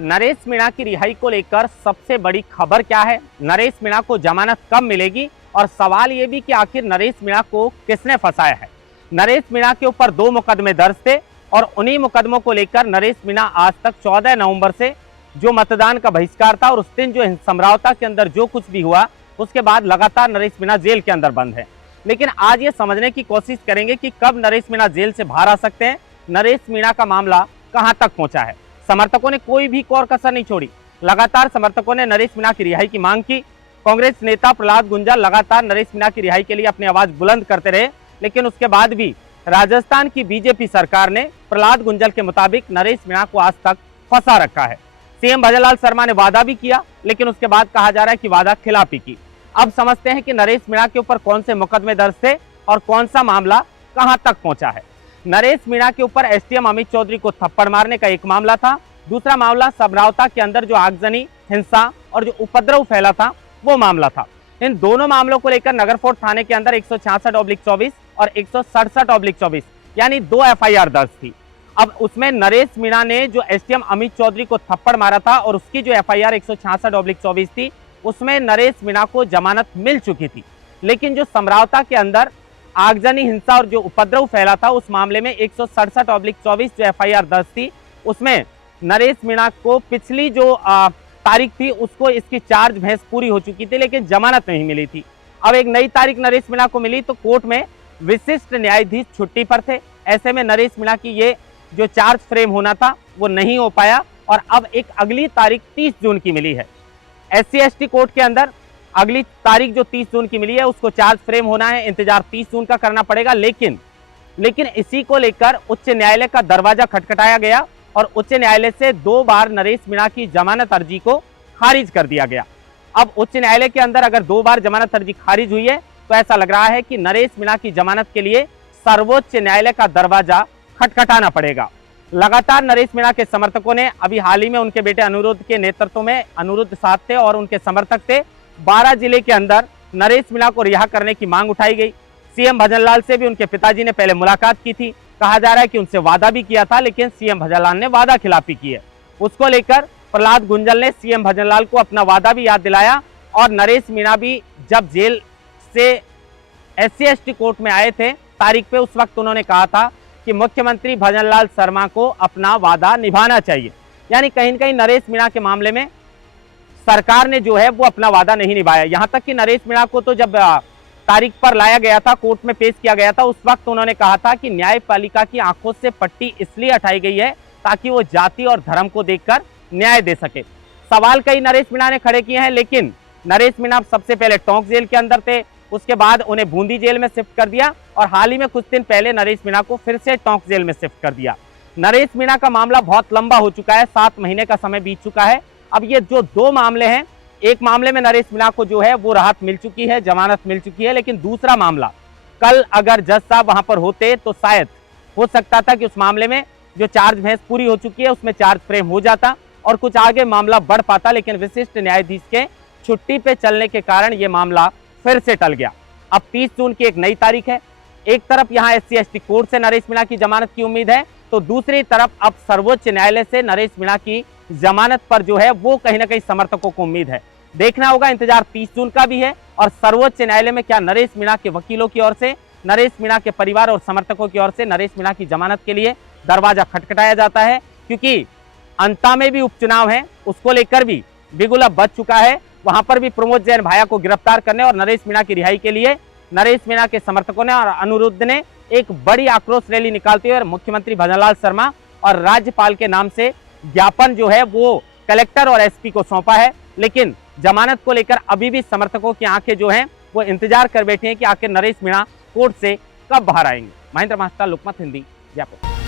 नरेश मीणा की रिहाई को लेकर सबसे बड़ी खबर क्या है, नरेश मीणा को जमानत कब मिलेगी और सवाल ये भी कि आखिर नरेश मीणा को किसने फंसाया है। नरेश मीणा के ऊपर 2 मुकदमे दर्ज थे और उन्हीं मुकदमों को लेकर नरेश मीणा आज तक 14 नवंबर से जो मतदान का बहिष्कार था और उस दिन जो समझौता के अंदर जो कुछ भी हुआ उसके बाद लगातार नरेश मीणा जेल के अंदर बंद है। लेकिन आज ये समझने की कोशिश करेंगे कि कब नरेश मीणा जेल से बाहर आ सकते हैं, नरेश मीणा का मामला कहां तक पहुंचा है। समर्थकों ने कोई भी कोर कसर नहीं छोड़ी, लगातार समर्थकों ने नरेश मीणा की रिहाई की मांग की। कांग्रेस नेता प्रहलाद गुंजल लगातार नरेश मीणा की रिहाई के लिए अपनी आवाज बुलंद करते रहे, लेकिन उसके बाद भी राजस्थान की बीजेपी सरकार ने प्रहलाद गुंजल के मुताबिक नरेश मीणा को आज तक फंसा रखा है। सीएम भजनलाल शर्मा ने वादा भी किया, लेकिन उसके बाद कहा जा रहा है कि वादा खिलाफी की। अब समझते हैं कि नरेश मीणा के ऊपर कौन से मुकदमे दर्ज थे और कौन सा मामला कहां तक पहुंचा है। नरेश मीणा के ऊपर एसडीएम अमित चौधरी को थप्पड़ मारने का एक मामला था, दूसरा मामला समझौता के अंदर जो आगजनी, हिंसा और जो उपद्रव फैला था वो मामला था। इन दोनों मामलों को लेकर नगरफोर्ट थाने के अंदर 166/24 और 167/24 यानी 2 एफआईआर दर्ज थी। अब उसमें नरेश मीणा ने जो एसडीएम अमित चौधरी को थप्पड़ मारा था और उसकी जो एफआईआर 166/24 थी उसमें नरेश मीणा को जमानत मिल चुकी थी। लेकिन जो समझौता के अंदर आगजनी, हिंसा और जो उपद्रव फैला था उस मामले में 167/24 जो एफआईआर दर्ज थी उसमें नरेश मीणा को पिछली जो तारीख थी उसको इसकी चार्ज बहस पूरी हो चुकी थी, लेकिन जमानत नहीं मिली थी। अब एक नई तारीख नरेश मीणा को मिली तो कोर्ट में विशिष्ट न्यायाधीश छुट्टी पर थे। ऐसे में नरेश मीणा की ये जो चार्ज फ्रेम होना था वो नहीं हो पाया और अब एक अगली तारीख 30 जून की मिली है। SC/ST कोर्ट के अंदर अगली तारीख जो 30 जून की मिली है उसको चार्ज फ्रेम होना है, इंतजार 30 जून का करना पड़ेगा। लेकिन इसी को लेकर उच्च न्यायालय का दरवाजा खटखटाया गया और उच्च न्यायालय से 2 बार नरेश मीणा की जमानत अर्जी को खारिज कर दिया गया। अब उच्च न्यायालय के अंदर अगर 2 बार जमानत अर्जी खारिज हुई है तो ऐसा लग रहा है कि नरेश मीणा की जमानत के लिए सर्वोच्च न्यायालय का दरवाजा खटखटाना पड़ेगा। लगातार नरेश मीणा के समर्थकों ने अभी हाल ही में उनके बेटे अनिरुद्ध के नेतृत्व में अनिरुद्ध साथ थे और उनके समर्थक थे 12 जिले के अंदर नरेश मीणा को रिहा करने की मांग उठाई गई। सीएम भजनलाल से भी उनके पिताजी ने पहले मुलाकात की थी, कहा जा रहा है कि उनसे वादा भी किया था, लेकिन सीएम भजनलाल ने वादा खिलाफी की है। उसको लेकर प्रहलाद गुंजल ने सीएम भजनलाल को अपना वादा भी याद दिलाया और नरेश मीणा भी जब जेल से SC/ST कोर्ट में आए थे तारीख पे, उस वक्त उन्होंने कहा था कि मुख्यमंत्री भजनलाल शर्मा को अपना वादा निभाना चाहिए। यानी कहीं न कहीं नरेश मीणा के मामले में सरकार ने जो है वो अपना वादा नहीं निभाया। यहां तक कि नरेश मीणा को तो जब तारीख पर लाया गया था, कोर्ट में पेश किया गया था, उस वक्त उन्होंने कहा था कि न्यायपालिका की आंखों से पट्टी इसलिए हटाई गई है ताकि वो जाति और धर्म को देखकर न्याय दे सके। सवाल कई नरेश मीणा ने खड़े किए हैं, लेकिन नरेश मीणा सबसे पहले टोंक जेल के अंदर थे, उसके बाद उन्हें बूंदी जेल में शिफ्ट कर दिया और हाल ही में कुछ दिन पहले नरेश मीणा को फिर से टोंक जेल में शिफ्ट कर दिया। नरेश मीणा का मामला बहुत लंबा हो चुका है, 7 महीने का समय बीत चुका है। अब ये जो 2 मामले हैं, एक मामले में नरेश मीणा को जो है वो राहत मिल चुकी है, जमानत मिल चुकी है, लेकिन दूसरा मामला कल अगर जज साहब वहां पर होते तो शायद हो सकता था कि उस मामले में जो चार्ज बहस पूरी हो चुकी है उसमें चार्ज फ्रेम हो जाता और कुछ आगे मामला बढ़ पाता, लेकिन विशिष्ट न्यायाधीश के छुट्टी पे चलने के कारण ये मामला फिर से टल गया। अब 30 जून की एक नई तारीख है। एक तरफ यहाँ SC/ST कोर्ट से नरेश मीणा की जमानत की उम्मीद है, तो दूसरी तरफ अब सर्वोच्च न्यायालय से नरेश मीणा की जमानत पर जो है वो कहीं ना कहीं समर्थकों को उम्मीद है। देखना होगा, इंतजार 30 जून का भी है और सर्वोच्च न्यायालय में क्या नरेश मीणा के वकीलों की ओर से, नरेश मीणा के परिवार और समर्थकों की ओर से नरेश मीणा की जमानत के लिए दरवाजा खटखटाया जाता है, क्योंकि अंता में भी उपचुनाव है, उसको लेकर भी बिगुल अब बच चुका है। वहां पर भी प्रमोद जैन भाया को गिरफ्तार करने और नरेश मीणा की रिहाई के लिए नरेश मीणा के समर्थकों ने और अनिरुद्ध ने एक बड़ी आक्रोश रैली निकालते हुए मुख्यमंत्री भजनलाल शर्मा और राज्यपाल के नाम से ज्ञापन जो है वो कलेक्टर और SP को सौंपा है। लेकिन जमानत को लेकर अभी भी समर्थकों की आंखें जो हैं वो इंतजार कर बैठी हैं कि आखिर नरेश मीणा कोर्ट से कब बाहर आएंगे। महेंद्र महास्ता, लोकमत हिंदी, जयपुर।